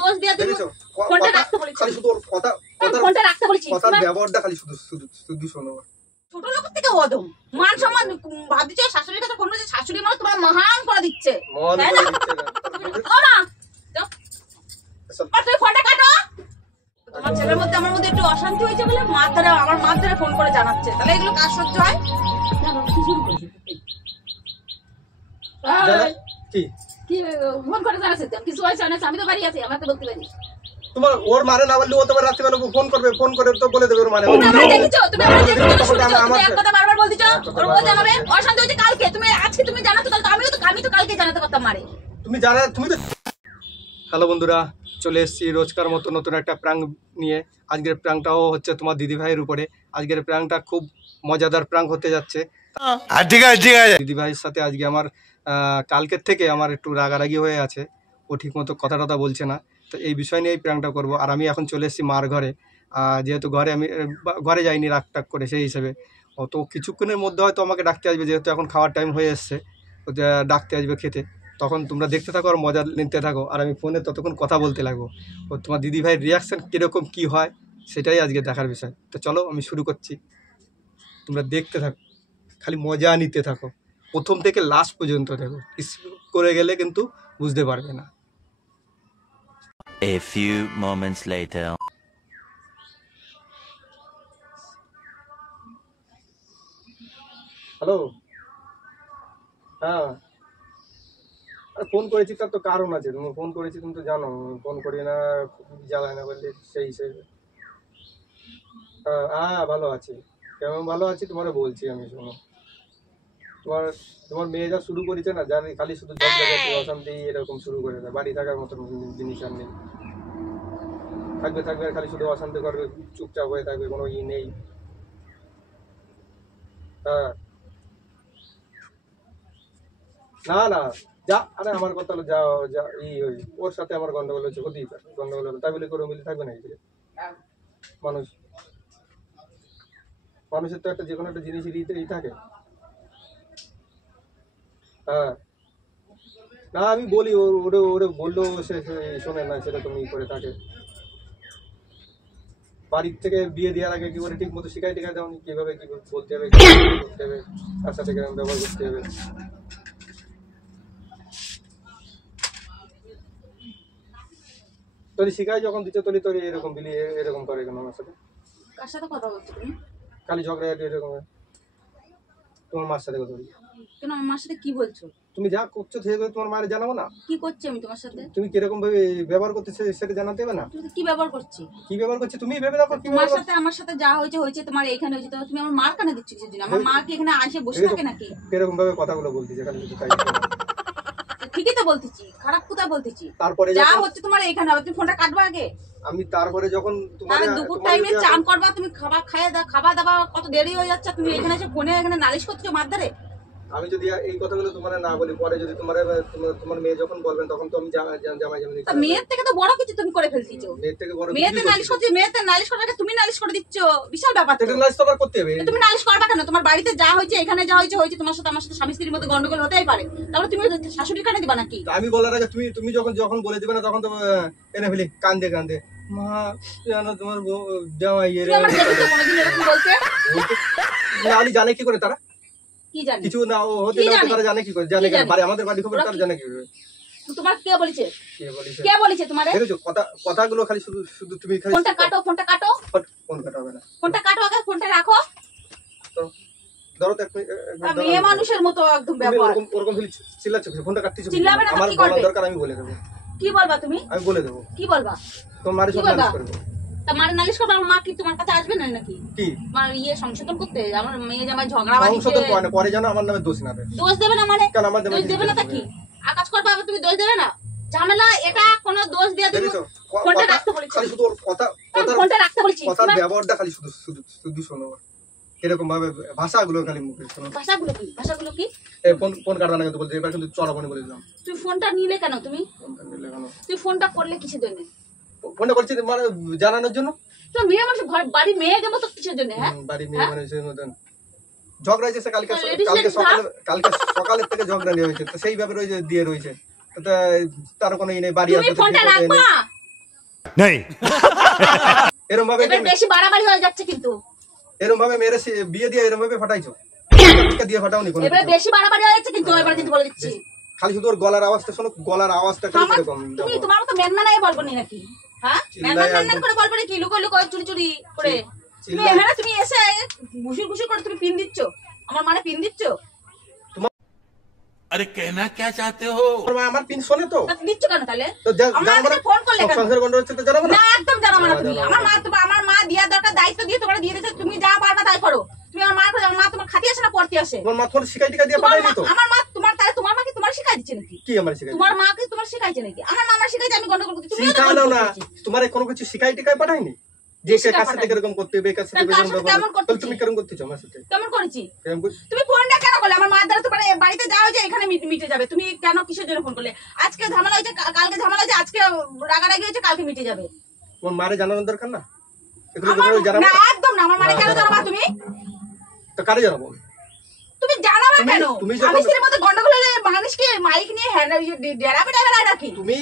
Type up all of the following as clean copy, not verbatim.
দোষ দিয়ে দিন। ফোনটা রাখতে বলেছি, খালি শুধু কথা ফোনটা রাখতে বলেছি, কথার ব্যবহারটা খালি শুধু শোনো। ছোট লোক থেকে অদম মান সম্মান ভাবছ শাশুড়ির কাছে ফোন করেছে, শাশুড়ি মানে তোমার মহান করে দিচ্ছে। তুমি ফোনটা কাটো। তোমার ছেলের মধ্যে আমার মধ্যে একটু অশান্তি হয়েছে বলে আমার মা ধরে ফোন করে জানাচ্ছে, তাহলে এগুলো কাজ সহ্য হয়? কি ফোন করে জানাচ্ছে? কিছু হয়েছে না, আমি তো বাড়ি আছি, আমাকে বলতে পারি। তোমার ওর মানে না বললে ও তোমার রাত্রিবেলা ফোন করবে, ফোন করে তো বলে দেবে ওর মানে। তুমি দেখেছো, তুমি এক কথা বারবার বল দিছো, ও জানাবে অশান্তি হয়েছে কালকে, তুমি আজকে তুমি জানাতে কালকে আমি তো কালকে জানাতে পারতাম মারে। তুমি তো। হ্যালো বন্ধুরা, চলে এসেছি রোজকার মতো নতুন একটা প্র্যাঙ্ক নিয়ে। আজকের প্র্যাঙ্কটাও হচ্ছে তোমার দিদি ভাইয়ের উপরে। আজকের প্র্যাঙ্কটা খুব মজাদার প্র্যাঙ্ক হতে যাচ্ছে। ঠিক আছে দিদি ভাইয়ের সাথে আজকে আমার কালকের থেকে আমার একটু রাগারাগি হয়ে আছে, ও ঠিক মতো কথা টথা বলছে না, তো এই বিষয় নিয়ে এই প্র্যাঙ্কটা করবো। আর আমি এখন চলে এসেছি মার ঘরে, যেহেতু ঘরে যাইনি রাগ টাগ করে, সেই হিসেবে ও তো কিছুক্ষণের মধ্যে হয়তো আমাকে ডাকতে আসবে, যেহেতু এখন খাওয়ার টাইম হয়ে এসছে, ও ডাকতে আসবে খেতে। তখন তোমরা দেখতে থাকো আর মজা নিতে থাকো, আর আমি ফোনে ততক্ষণ কথা বলতে লাগবো। ও তোমার দিদি ভাইয়ের রিয়াকশান কীরকম কী হয় সেটাই আজকে দেখার বিষয়। তো চলো আমি শুরু করছি, তোমরা দেখতে থাকো, খালি মজা নিতে থাকো, প্রথম থেকে লাস্ট পর্যন্ত দেখো, স্কিপ করে গেলে কিন্তু বুঝতে পারবে না। A few moments later. Hello, হ্যাঁ ফোন করেছি, তার তো কারণ আছে। তুমি ফোন করেছি, তুমি তো জানো ফোন করি না, জ্বালায় না বললে, সেই হিসেবে। হ্যাঁ ভালো আছি, কেমন ভালো আছি তোমার বলছি আমি। শোনো, তোমার মেয়ে যা শুরু করেছে না, জানি খালি শুধু অশান্তি এরকম শুরু করে দেয়। বাড়ি থাকার মতন জিনিস আর নেই, থাকবে খালি শুধু অশান্তি করবে, চুপচাপ হয়ে থাকবে, কোনো নেই। হ্যাঁ না যা, আরে আমার কথা হলো যা ওর সাথে আমার গন্ডগোল হচ্ছে, হতেই পারে গন্ডগোল হলো, তাই বলে করে মিলে থাকবে না। মানুষের তো একটা যে কোনো একটা জিনিসই থাকে। হ্যাঁ না আমি বলি, ওরে বললেও সে শোনে না, সেরকম করে থাকে। বাড়ির থেকে বিয়ে দেওয়ার আগে কি করে ঠিক মতো শিখাই দেওনি, কিভাবে বলতে হবে, করতে হবে, তার সাথে কেমন ব্যবহার করতে হবে। তোর শিখাই যখন দিতে তোর এরকম এরকম করে কেন আমার সাথে? কার সাথে কথা বলছো তুমি? খালি ঝগড়া এরকম। তোমার মার সাথে কথা বলি কেন? আমার মার সাথে কি বলছো? তুমি যা করছো সেগুলো তোমার মায়ের জানাবো না? কি করছি আমি তোমার সাথে? তুমি কিরকম ভাবে ব্যবহার করতেছো সেটা জানাতে হবে না? তুমি কি ব্যবহার করছি? কি ব্যবহার করছি তুমি ভেবে দেখো। তোমার সাথে আমার সাথে যা হয়েছে তোমার এখানে হয়েছে, তুমি আমার মার কানে দিচ্ছ কিছু না? আমার মা কি এখানে এসে বসে থাকে নাকি? কিরকম ভাবে কথাগুলো বলতেছি এখানে? ঠিকই তো বলতেছি, খারাপ কথা বলতেছি। তারপরে যা হচ্ছে তোমার এখানে হবে, তুমি ফোনটা কাটবা আগে। আমি তারপরে যখন তোমার দুপুর টাইমে চান করবা, তুমি খাবার দাবা কত দেরি হয়ে যাচ্ছে, তুমি এখানে এসে ফোনে এখানে নালিশ করছো মার ধারে। আমি যদি এই কথাগুলো তোমার না বলি, পরে যদি তোমার মেয়ে যখন বলবেন, তখন তো আমি জামাই মেয়ের থেকে তো বড় কিছু তুমি করে ফেলছিছো। মেয়েতে নালিশ করছি, মেয়েতে নালিশ করার আগে তুমি নালিশ করে দিচ্ছ, বিশাল ব্যাপার। নালিশ তো আবার করতে হবে। তুমি নালিশ করবা কেন? তোমার বাড়িতে যা হয়েছে, এখানে যা হয়েছে তোমার সাথে আমার সাথে স্বামী স্ত্রীর মধ্যে গন্ডগোল হতেই পারে, তাহলে তুমি শাশুড়ির কানে দিবা নাকি? আমি বলার আগে তুমি যখন বলে দিবে না, তখন তো এনে ফেলি কান্দে মা জানো তোমার জামাই আমি জানে কি করে তারা? কি জানে? কিছু না হতে না, তারা জানে কি করে? জানে আমাদের বাড়ি খবর তারা জানে কি করে? তোমার কে বলেছে? কে বলেছে তোমারে? দেখেছো কথাগুলো খালি শুধু তুমি খালি ফোনটা কাটো। ফোন কাটা হবে না, ফোনটা কাটো আগে, ফোনটা রাখো। তো ধরো তো মেয়ে মানুষের মতো একদম ব্যবহার। ওরকম চিল্লাচ্ছ, ফোনটা কাটতেছো। চিল্লাবে না, আমার কি করবে? দরকার আমি বলে দেবো। কি বলবা তুমি? আমি বলে দেবো। কি বলবা? তোমার মারে সব নালিশ করবে। তা মারে নালিশ করবে, আমার মা কি তোমার কাছে আসবে না নাকি? কি মানে সংশোধন করতে? আমার মেয়ে জামাই ঝগড়া বাঁধিছে, সংশোধন করে না, পরে জানো আমার নামে দোষ না দেবে। দোষ দেবে না মানে? কেন আমার দোষ দেবে না? তা কি আকাশ করবে আবার তুমি দোষ দেবে না? ঝামেলা এটা কোনো দোষ দিয়ে দিবে। ফোনটা রাখতে বলেছি, খালি শুধু ফোনটা রাখতে বলেছি, কথার ব্যবহারটা খালি শুধু শোনো, এরকম ভাবে ভাষাগুলো খালি মুখে শোনো। ভাষাগুলো কি? এই ফোন কাটবা না কিন্তু বলতে, এবার কিন্তু চড়াবনি বলে দিলাম। তুই ফোনটা নিলে কেন? তুমি তুই ফোনটা করলে কিসের জন্য? ফোনটা করছি মানে জানানোর জন্য। তো মেয়ে মানুষ বাড়ি মেয়ে গেমো তো কিসের জন্য? হ্যাঁ বাড়ি মেয়ে মানুষের মতন ঝগড়া হয়েছে কালকে সকালের থেকে ঝগড়া নিয়ে হয়েছে, তো সেই ব্যাপারে ওই যে দিয়ে রয়েছে, তার কোনো ই নেই। বাড়ি আসবে, ফোনটা রাখবা, नहीं। এরকম ভাবে এবার বেশি বাড়াবাড়ি হয়ে যাচ্ছে কিন্তু এরকম ভাবে মেরে বিয়ে দিয়ে এরকম ভাবে ফাটাইছো টাকা দিয়ে ফাটাওনি কোনো এবার বেশি বাড়াবাড়ি হয়ে যাচ্ছে কিন্তু এবার কিন্তু বলে দিচ্ছি খালি শুধু ওর গলার আওয়াজটা শোনো, গলার আওয়াজটা খালি আমার- এরকম তুমি তোমার মতো ম্যানম্যানাই বলবো নি নাকি হ্যাঁ ম্যানম্যান করে বলবো নাকি লুকো লুকো চুরি চুরি করে তুমি এখানে তুমি এসে ঘুষুর ঘুষুর করে তুমি পিন দিচ্ছ আমার মানে পিন দিচ্ছ अरे कहना क्या चाहते हो? আমার পিন শোনে তো তা দিচ্ছ কেন তাহলে তো আমার কাছে ফোন করলে কেন সংসার গন্ডগোল হচ্ছে তো জানাবো না না একদম জানাবো না তুমি আমার মা দিয়া দরকার দায়িত্ব দিয়ে তোমার দিয়ে দিতে তুমি যা পারবা তাই করো তুমি আমার মা তোমার খাতি আসে না পড়তে আসে তোমার মা তোমার শিকাই টিকা দিয়ে তোমার পাঠাইনি মা- তো আমার মা তোমার তাহলে তোমার মা কি তোমার শিখাই দিচ্ছে নাকি কি আমার শিকাই তোমার মা কি তোমার শিখাইছে নাকি আমার মা আমার শিখাইছে আমি গন্ডগোল করছি তুমিও তো শিখানো গন্ডগোল না করছি। তোমার কোনো কিছু শিকাই টিকাই পাঠাইনি যে শিখাই কার সাথে পাঠাইনি। কিরকম করতে হবে কার সাথে তাহলে কার কিরকম সাথে কেমন ব্যবহার করতেছি? তুমি কিরকম করতেছো আমার সাথে কেমন করেছি কিরকম তুমি ফোনটা কেন করলে আমার মার দ্বারা তোমার বাড়িতে যাও যে এখানে মিটে যাবে তুমি কেন কিসের জন্য ফোন করলে আজকে ঝামেলা হয়েছে কালকে ঝামেলা হয়েছে আজকে রাগারাগি হয়েছে কালকে মিটে যাবে তোমার মারে জানানোর দরকার না এগুলো আমার তো জানাবো না একদম না আমার মানে কেন জানাবা তুমি তো কারে জানাবো তুমি জানাবা তুমি- কেন তুমি যখন- আমি স্ত্রীর মধ্যে গন্ডগোল হলে মানুষকে মাইক নিয়ে ডেরাবে ডেরাবে নাকি তুমি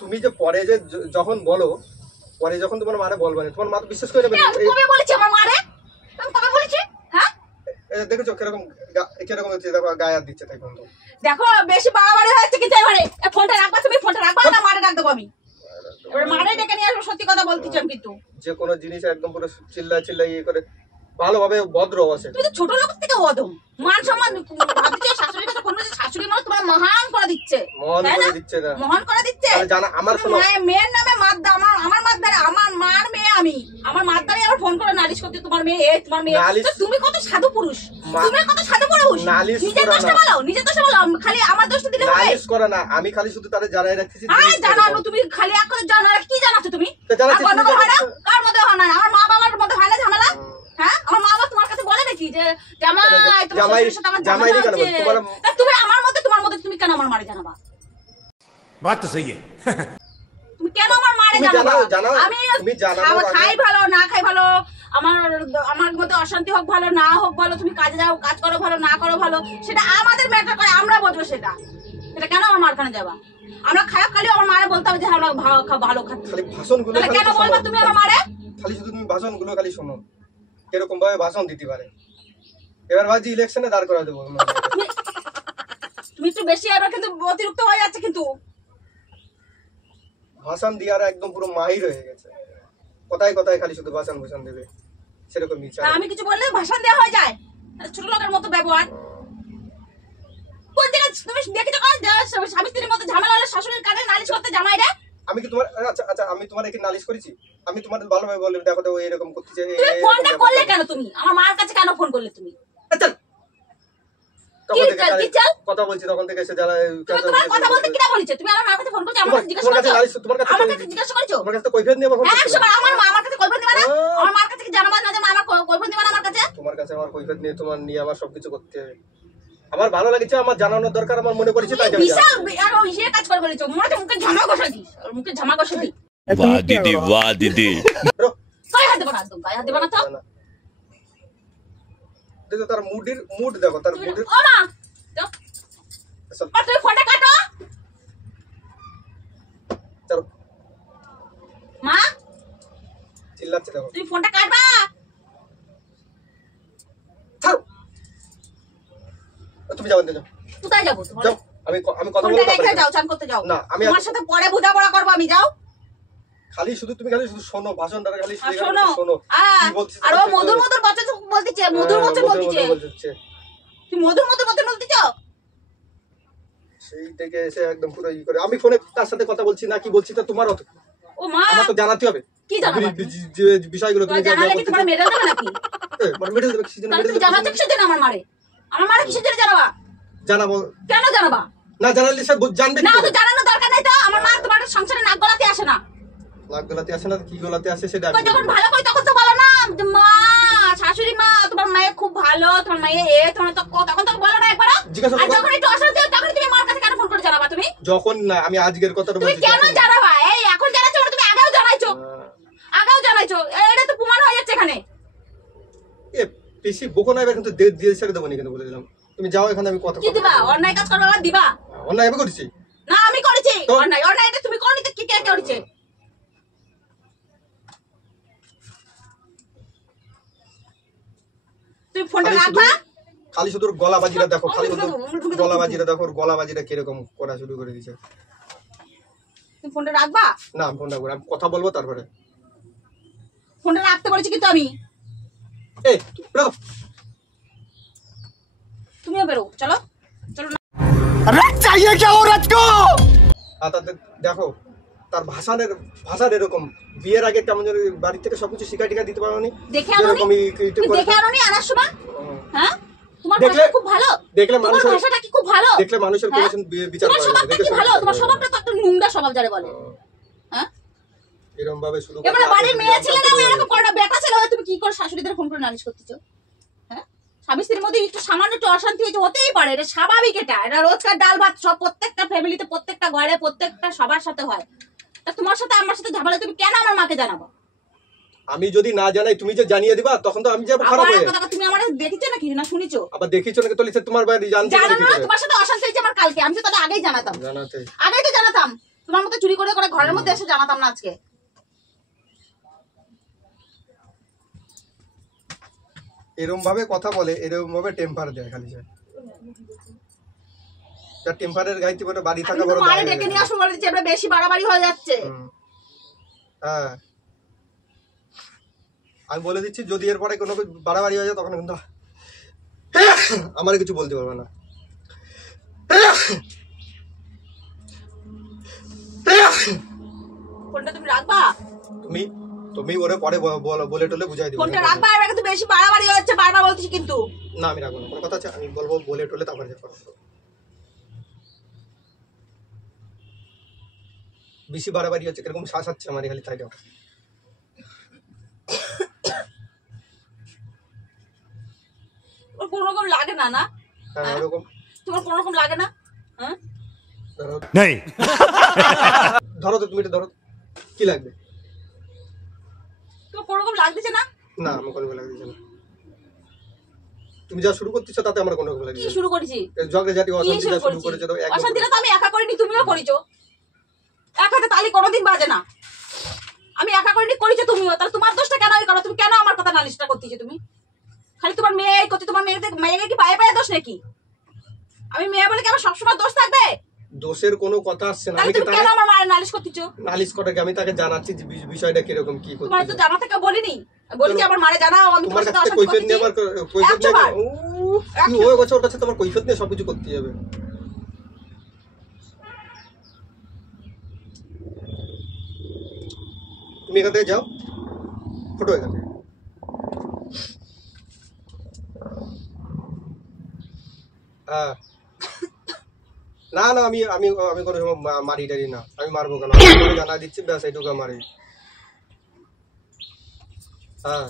তুমি যে পরে যে যখন বলো পরে যখন তোমার মারে বলবে না তোমার মা তো বিশ্বাস করে নেবে আমি কবে বলেছি আমার মারে আমি কবে বলেছি হ্যাঁ দেখেছো কিরকম কিরকম হচ্ছে দেখো গায়ে হাত দিচ্ছে তাই বন্ধু দেখো বেশি বাড়াবাড়ি হয়েছে কিন্তু এবারে ফোনটা রাখবা তুমি ফোনটা রাখবা না মারে ডাক দেবো আমি এবারে মারে ডেকে নিয়ে আসবো সত্যি কথা বলতেছি আমি কিন্তু যে কোনো জিনিস একদম পুরো চিল্লা ইয়ে করে ভালোভাবে ভদ্র আছে তুমি তো ছোট লোক থেকে অদম মান সম্মান ভাবছো শাশুড়ির কথা ফোন করছে শাশুড়ি মানুষ তোমার মহান করে দিচ্ছে মন তাই করে না? দিচ্ছে না মহান করে দিচ্ছে তাহলে জানা আমার তুমি শোনো মেয়ের নামে মাদ্দা আমার মাদ্দারে আমার মার মেয়ে আমি আমার মাদ্দারে আবার ফোন করে নালিশ করতে তোমার মেয়ে তোমার মেয়ে নালিশ- তো তুমি কত সাধু পুরুষ মা- তুমি কত সাধু পুরুষ নালিশ নিজের করা দোষটা না। বলো নিজের দোষটা বলো খালি আমার দোষটা দিলে হবে নালিশ করে না আমি খালি শুধু তাদের জানাই রাখতেছি আরে জিনিসটা জানানো এরকম। তুমি খালি এক কথা জানার কি জানাচ্ছ তুমি তো জানাচ্ছি, আর গন্ডগোল তুমি হয় না জানাচ্ছ। কার মধ্যে হয় না আমার মা বাবার মধ্যে হয় না ঝামেলা হ্যাঁ আমার মা বাবা তোমার কাছে বলে নাকি যে জামাই তোমার জামাই- শ্বশুরের সাথে আমার জামাই ঝামেলা কেন বলছে? হচ্ছে তোমার- তা তুমি আমার মধ্যে তোমার মধ্যে তুমি কেন আমার মারে জানাবা बात तो सही है। তুমি কেন আমার মারে তুমি জানাবা জানাও, আমি তুমি জানানোর আগে- খাই ভালো না খাই ভালো আমার আমার মধ্যে অশান্তি হোক ভালো না হোক ভালো তুমি কাজে যাও কাজ করো ভালো না করো ভালো সেটা আমাদের ম্যাটার করে আমরা বুঝবো সেটা কেন আমার মারখানে যাবা আমরা খারাপ খালি আমার মারে বলতে হবে যে আমরা ভালো খাচ্ছি খালি ভাষণগুলো তাহলে খালি কেন তো বলবো শোনো। তুমি আমার মারে খালি শুধু তুমি ভাষণগুলো খালি শোনো কিরকম ভাবে ভাষণ দিতে পারে এবার ভাবছি ইলেকশনে দাঁড় করা দেবো তুমি একটু বেশি এবার কিন্তু অতিরিক্ত হয়ে যাচ্ছে কিন্তু ভাষণ দিয়ার একদম পুরো মাহির হয়ে গেছে কথায় কথায় খালি শুধু ভাষণ দেবে সেরকম ইচ্ছা তা আমি কিছু বললে ভাষণ দেওয়া হয়ে যায় ছোট লোকের মতো ব্যবহার কোন জায়গায় তুমি দেখেছো কাজ স্বামী স্ত্রীর মতো ঝামেলা হলে শাশুড়ির কানে নালিশ করতে জামাই রে আমি কি তোমার আচ্ছা আচ্ছা আমি তোমার কি নালিশ করেছি আমি তোমার ভালোভাবে বললাম দেখো তো এরকম করতেছে তুমি ফোনটা করলে কেন তুমি আমার মার কাছে কেন ফোন করলে তুমি আচ্ছা কি চাল, কি চাল? কথা বলছি তখন থেকে এসে যারা তুমি তোমার কথা বলতে কিনা বলেছে তুমি আমার মার কাছে ফোন করছো আমার কাছে জিজ্ঞাসা তোমার কাছে করছো নালিশ তোমার কাছে আমার কাছে জিজ্ঞাসা করছো তোমার কাছে তো কৈফিয়ত নিয়ে ফোন 100 বার আমার মা আমার কাছে কৈফিয়ত দিবা না আমার মার কাছে কি জানাবা না জানা আমার কৈফিয়ত দিবা না আমার কাছে তোমার কাছে আমার কৈফিয়ত নিয়ে তোমার নিয়ে আমার সবকিছু করতে হবে আমার ভালো লাগছে আমার জানানোর দরকার আমার মনে পড়েছে তাই আমি বিশাল জানাচ্ছি। আরো ইয়ে কাজ করে বলেছো মনে হচ্ছে মুখে ঝামা ঘষা দিস মুখে ঝামা ঘষা দিই वाह दीदी वाह दीदी রো, গায়ে হাত দেবো না একদম গায়ে হাত দেবো না তো না। দেখো তার মুড দেখো তার তুমি মুডের ও মা যাও। আর তুমি ফোনটা কাটো চলো মা চিল্লাচ্ছে দেখো তুমি ফোনটা কাটবা ছাড়ো তুমি যাও যাও কোথায় যাবো তোমার যাও আমি আমি কথা ফোনটা বলবো রেখে তারপরে যাও যাও। চান করতে যাও না, আমি তোমার সাথে পরে বোঝাপড়া করবো আমি যাও খালি শুধু তুমি খালি শুধু শোনো ভাষণটা খালি আর শুনে শোনো শোনো কি বলছিস আর ও মধুর মধুর বচন বলতিছে মধুর বচন বলতিছে বলছে তুমি মধুর মধুর বচন বলতিছ সেই থেকে এসে একদম পুরো ই করে আমি ফোনে তার সাথে কথা বলছি না কি বলছি তা তোমার অত ও মা আমার তো জানাতে হবে কি জানাবা যে বিষয়গুলো তুমি তোমার জানালে কি তোমার মেডেল দেবে নাকি মেডেল দেবে কিসের জন্য তাহলে তুমি জানাতে কিসের জন্য আমার মারে কিসের জন্য জানাবা জানাবো কেন জানাবা না জানালে সে জানবে না কি তো করে? জানানোর দরকার নাই তো আমার মা তোমার সংসারে নাক গলাতে আসে না নাক গলাতে আসে না কি গলাতে আসে সেটা তো যখন ভালো কই তখন তো বলো না যে মা শাশুড়ি মা তোমার মায়ে খুব ভালো তোমার মায়ে তোমার তো তখন তো বলো না একবার জিজ্ঞাসা আর করো। যখন একটু অশান্তি হয় তখন তুমি মার কাছে কেন ফোন করে জানাবা তুমি যখন না আমি আজকের কথাটা তুমি বলছি কেন যখন- জানাবা এই এখন জানাচ্ছো না তুমি আগেও জানাইছো এটা তো প্রমাণ হয়ে যাচ্ছে এখানে এ বেশি বকো না এবার কিন্তু দিয়ে ছেড়ে দেবো নি কিন্তু বলে দিলাম তুমি যাও এখানে আমি কথা কি দিবা অন্যায় কাজ করবা আবার দিবা অন্যায় এবার করছি না আমি করেছি অন্যায় এটা তুমি করনি তো কি কে করেছে তুমি ফোনটা রাখবা খালি শুধু গলাবাজিটা দেখো, খালি শুধু গলাবাজিটা দেখো, গলাবাজিটা কিরকম করা শুরু করে দিয়েছে। তুমি ফোনটা রাখবা? না আমি ফোনটা করে আমি কথা বলবো তারপরে। ফোনটা রাখতে বলেছি কিন্তু আমি। এই বেরো, তুমিও বেরো, চলো চলো। রাত চাইয়ে क्या हो रात को? দেখো তার ভাষার এরকম। বিয়ের আগে কেমন যেন বাড়ি থেকে সবকিছু শিখা টিকা দিতে পারোনি। দেখে আনোনি, দেখে আনোনি আনার সময়। হ্যাঁ তোমার ভাষা খুব ভালো। দেখলে মানুষের ভাষাটা কি খুব ভালো। দেখলে মানুষের কোন বিচার করে। তোমার স্বভাবটা কি ভালো, তোমার স্বভাবটা তো একটা নোংরা স্বভাব যারে বলে। হ্যাঁ এরকম ভাবে শুরু করে এবারে বাড়ির মেয়ে ছেলে না এরকম করে বেটা ছেলে হয়ে তুমি কি করে শাশুড়িদের ফোন করে নালিশ করতেছো? হ্যাঁ স্বামী স্ত্রীর মধ্যে একটু সামান্য একটু অশান্তি হয়েছে, হতেই পারে, এটা স্বাভাবিক। এটা রোজকার ডাল ভাত সব প্রত্যেকটা ফ্যামিলিতে, প্রত্যেকটা ঘরে, প্রত্যেকটা সবার সাথে হয়। তা তোমার সাথে আমার সাথে ঝামেলা তুমি কেন আমার মাকে জানাবো? আমি যদি না জানাই তুমি যে জানিয়ে দিবা তখন তো আমি যাব খারাপ হয়ে। তুমি আমারে দেখিছো নাকি না শুনিছো? আবার দেখিছো নাকি তলিছে তোমার বাড়ি জানতে না তোমার সাথে অশান্তি হয়েছে আমার কালকে, আমি তো তাহলে আগেই জানাতাম। আগেই তো জানাতাম, তোমার মতো চুরি করে করে ঘরের মধ্যে এসে জানাতাম না আজকে। এরকম ভাবে কথা বলে, এরকম ভাবে টেম্পার দেয় খালি যায়। তার টেম্পারের গাইতে বলে বাড়ি থাকা বড় মারে ডেকে নিয়ে আসো বলে দিচ্ছে, এবারে বেশি বাড়াবাড়ি হয়ে যাচ্ছে। হ্যাঁ আমি বলে দিচ্ছি যদি এরপরে কোনো বাড়াবাড়ি হয়ে যায় তখন কিন্তু আমার কিছু বলতে পারবে না। ফোনটা তুমি রাখবা? তুমি ওরে পরে বলে টলে বুঝাই দিও। ফোনটা রাখবা, এবার কিন্তু বেশি বাড়াবাড়ি হচ্ছে, বারবার বলছি কিন্তু। না আমি রাখবো না, কোনো কথা আছে আমি বলবো বলে টলে তারপরে যা করব। বেশি বাড়াবাড়ি হচ্ছে, কিরকম শ্বাস হচ্ছে আমার খালি তাই দাও। ওর কোনো রকম লাগে না না? হ্যাঁ ওরকম তোমার কোনো রকম লাগে না? হ্যাঁ नहीं ধরো তো, তুমি এটা ধরো, কি লাগবে? তোমার কোনো রকম লাগতেছে না? না আমার কোনো লাগছে না। তুমি যা শুরু করতেছো তাতে আমার কোনো রকম লাগছে কি শুরু করেছি? ঝগড়া জাতি অশান্তি যা শুরু করেছো তো একদম। অশান্তিটা তো আমি একা করিনি, তুমিও করেছো। এক হাতে তালি কোনোদিন বাজে না। আমি একা করিনি, করেছো তুমিও। তাহলে তোমার দোষটা কেন করো? তুমি কেন আমার কথা নালিশটা করতেছো? তুমি খালি তোমার মেয়ে করতে, তোমার মেয়েকে কি পায়ে পায়ে দোষ নাকি? আমি মেয়ে বলে কি আমার সবসময় দোষ থাকবে? দোষের কোনো কথা আসছে না। আমি কেন আমার মায়ের নালিশ করতেছো? নালিশ করাকে আমি তাকে জানাচ্ছি যে বিষয়টা কিরকম কি করতে। তোমার তো জানা থেকে বলিনি, বলেছি আমার মারে জানাও। আমি তোমার কাছে কৈফিয়ত নিয়ে আমার কৈফিয়ত নিয়ে ওই বছর কাছে তোমার কৈফিয়ত নিয়ে সবকিছু করতে যাবে। তুমি এখান থেকে যাও, ফটো এখান থেকে। হ্যাঁ না না আমি আমি আমি কোনো সময় মারি টারি না, আমি মারবো কেন? জানা দিচ্ছি ব্যাস এইটুকু মারি। হ্যাঁ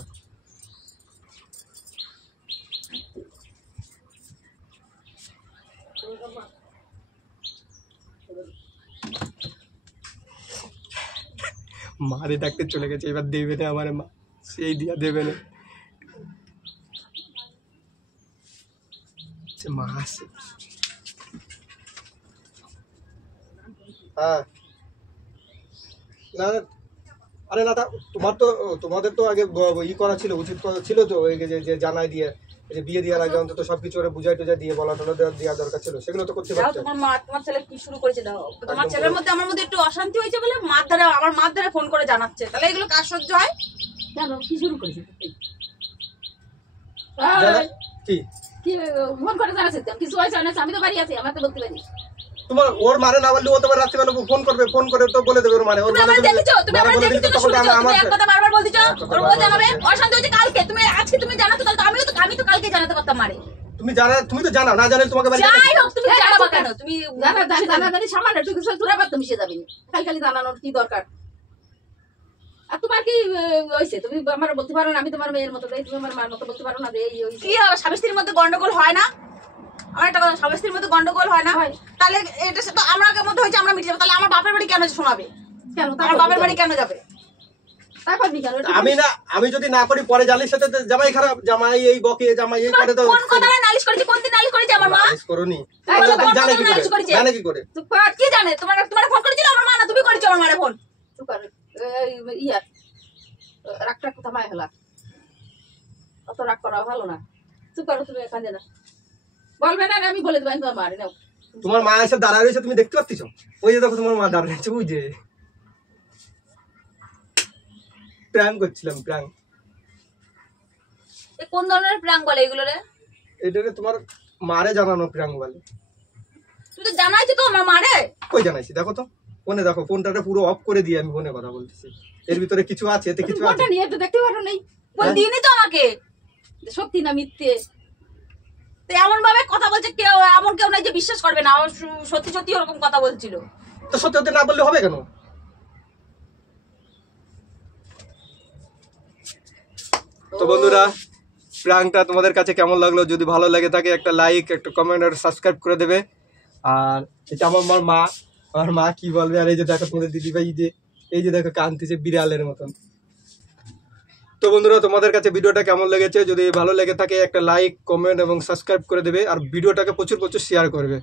মারে ডাকতে চলে গেছে, এবার দেবে না আমার মা, সেই দিয়া দেবে না। মা আসে। হ্যাঁ না আরে না তোমাদের তো আগে ই করা ছিল, উচিত ছিল তো, ওই যে জানাই দিয়ে যে বিয়ে দেওয়ার আগে অন্তত সবকিছু ওরা বুঝাই টুঝাই দিয়ে বলা টলা দেওয়া দরকার ছিল, সেগুলো তো করতে পারছো। তোমার মা, তোমার ছেলে কি শুরু করেছে দাও। তোমার ছেলের মধ্যে আমার মধ্যে একটু অশান্তি হয়েছে বলে আমার মার দ্বারা ফোন করে জানাচ্ছে। তাহলে এগুলো কাজ সহ্য হয়? কেন কি শুরু করেছে? কি কি ফোন করে জানাচ্ছে কিছু হয়েছে না? আমি তো বাড়ি আছি, আমাকে বলতে পারি। তোমার ওর মানে না বললে ও তোমার রাত্রিবেলা ফোন করবে, ফোন করে তো বলে দেবে ওর মানে। ওর মানে তুমি আমার দেখেছো, তখন আমি এক কথা বারবার বলতিছো ও জানাবে অশান্তি হয়েছে কালকে। তুমি আজকে তুমি জানাতো, তাহলে আমি তো কালকে জানাতে পারতাম মারে। তুমি তো জানাও, না জানালে তোমাকে বাড়ি যাই হোক তুমি জানাবা কেন? তুমি জানি সামান্য একটু কিছু তোরা বাদ মিশে যাবি না, খালি জানানোর কি দরকার? আর তোমার কি হয়েছে? তুমি আমার বলতে পারো না আমি তোমার মেয়ের মতো, তুমি আমার মার মতো বলতে পারো না? এই কি স্বামী স্ত্রীর মধ্যে গন্ডগোল হয় না? আমার একটা কথা, স্বামী স্ত্রীর মধ্যে গন্ডগোল হয় না? তাহলে এটা তো আমরা মধ্যে হয়েছে, আমরা মিটে যাবো। তাহলে আমার বাপের বাড়ি কেন শোনাবে? কেন আমার বাপের বাড়ি কেন যাবে? তা পারবি কেন? এটা আমি যদি না করি পরে জানিস সাথে জামাই খারাপ, জামাই এই বকে, জামাই এই করে, তো কোন কথা নালিশ করেছি? কোন দিন নালিশ করেছে আমার মা? নালিশ করনি এই বলো, জানে কি নালিশ করে, করেছে? জানে কি করে? চুপ কর। কি জানে? তোমার ফোন করেছিল আমার মা, না তুমি করেছো আমার মারে ফোন? চুপ কর। ইয়া রাগটা থামায় হলা, অত রাগ করা ভালো না। চুপ করো তুমি, কাঁদে না। বলবে না, আমি বলে দেবো, আমি তোমার মারি নাও। তোমার মা এসে দাঁড়ায় রয়েছে, তুমি দেখতে পাচ্ছ? ওই যে দেখো তোমার মা দাঁড়ায় রয়েছে, ওই যে প্র্যাঙ্ক করছিলাম, প্র্যাঙ্ক। এ কোন ধরনের প্রাঙ্ক বলে এগুলো রে? এটাকে তোমার মারে জানানো প্র্যাঙ্ক বলে। তুমি তো জানাইছো তো আমার মারে। কই জানাইছি? দেখো তো ফোনে, দেখো ফোনটাকে পুরো অফ করে দিয়ে আমি ফোনে কথা বলতেছি। এর ভিতরে কিছু আছে, এতে কিছু আছে। ফোনটা নিয়ে একটু দেখতে পারো নেই? ফোন দিইনি তো আমাকে। সত্যি না মিথ্যে? তো এমন ভাবে কথা বলছে, কেউ এমন কেউ নাই যে বিশ্বাস করবে না। আমার সত্যি সত্যি ওরকম কথা বলছিল। তো সত্যি সত্যি না বললে হবে কেন? তো বন্ধুরা, প্র্যাঙ্কটা তোমাদের কাছে কেমন লাগলো? যদি ভালো লাগে থাকে একটা লাইক, একটা কমেন্ট আর সাবস্ক্রাইব করে দেবে। আর এটা আমার মা, আমার মা কি বলবে? আর এই যে দেখো তোমাদের দিদিভাই, যে এই যে দেখো কাঁদতেছে বিড়ালের মতন। তো বন্ধুরা, তোমাদের কাছে ভিডিওটা কেমন লেগেছে? যদি ভালো লেগে থাকে একটা লাইক, কমেন্ট এবং সাবস্ক্রাইব করে দেবে, আর ভিডিওটাকে প্রচুর শেয়ার করবে।